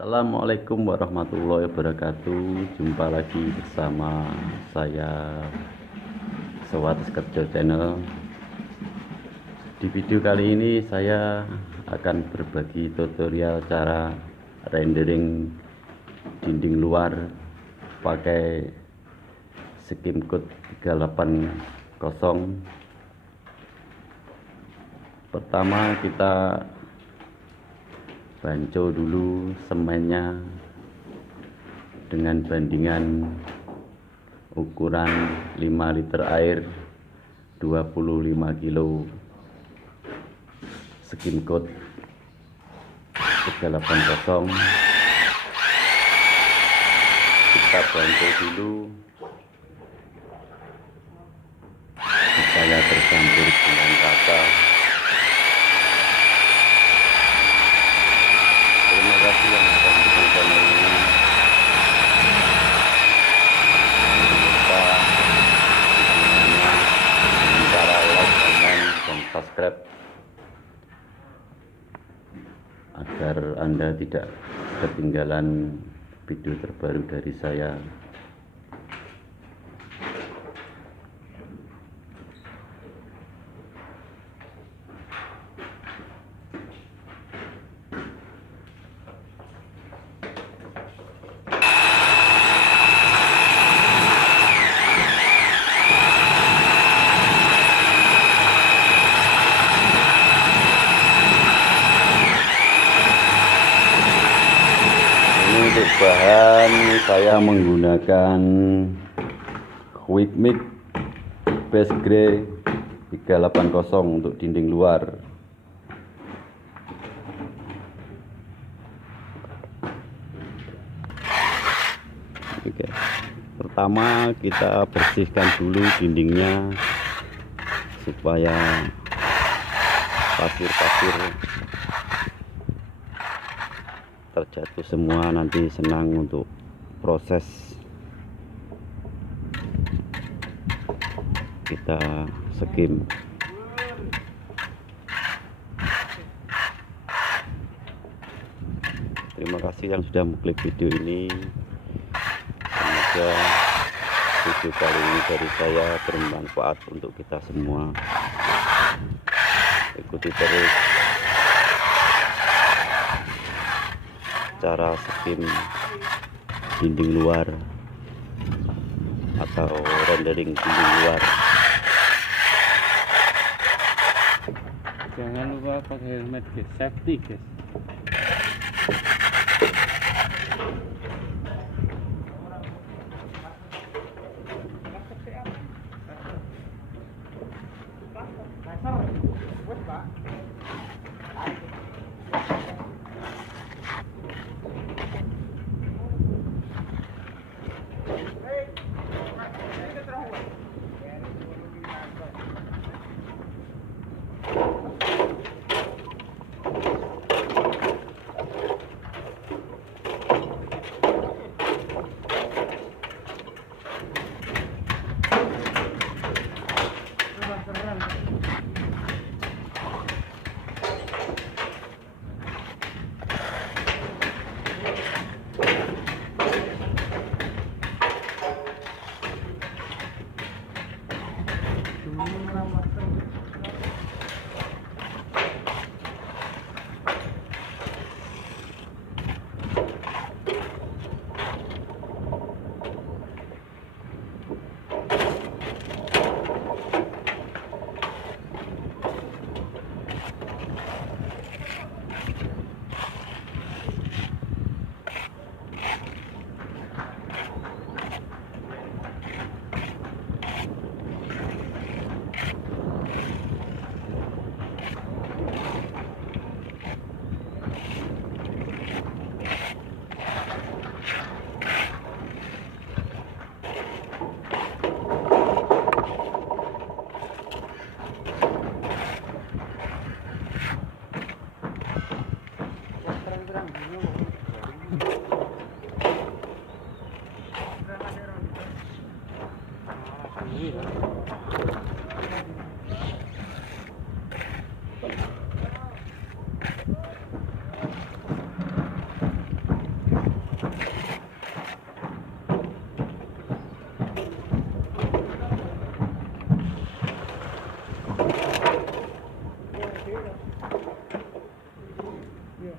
Assalamualaikum warahmatullahi wabarakatuh. Jumpa lagi bersama saya Sobat Kerja Channel. Di video kali ini saya akan berbagi tutorial cara rendering dinding luar pakai skim code 380. Pertama kita banco dulu semennya dengan bandingan ukuran 5 liter air 25 kilo skim code 380. Kita banco dulu supaya tercampur dengan rata. Terima kasih yang sudah mendukung channel ini. Jangan lupa dukungannya dengan cara like, comment, dan subscribe agar Anda tidak ketinggalan video terbaru dari saya. Untuk bahan saya menggunakan quick mix base grey 380 untuk dinding luar. Oke. Pertama kita bersihkan dulu dindingnya supaya pasir-pasir terjatuh semua, nanti senang untuk proses kita skim. Terima kasih yang sudah mengklik video ini. Semoga video kali ini dari saya bermanfaat untuk kita semua. Ikuti terus cara skim dinding luar atau rendering dinding luar. Jangan lupa pakai helmet guys, safety guys. Iya.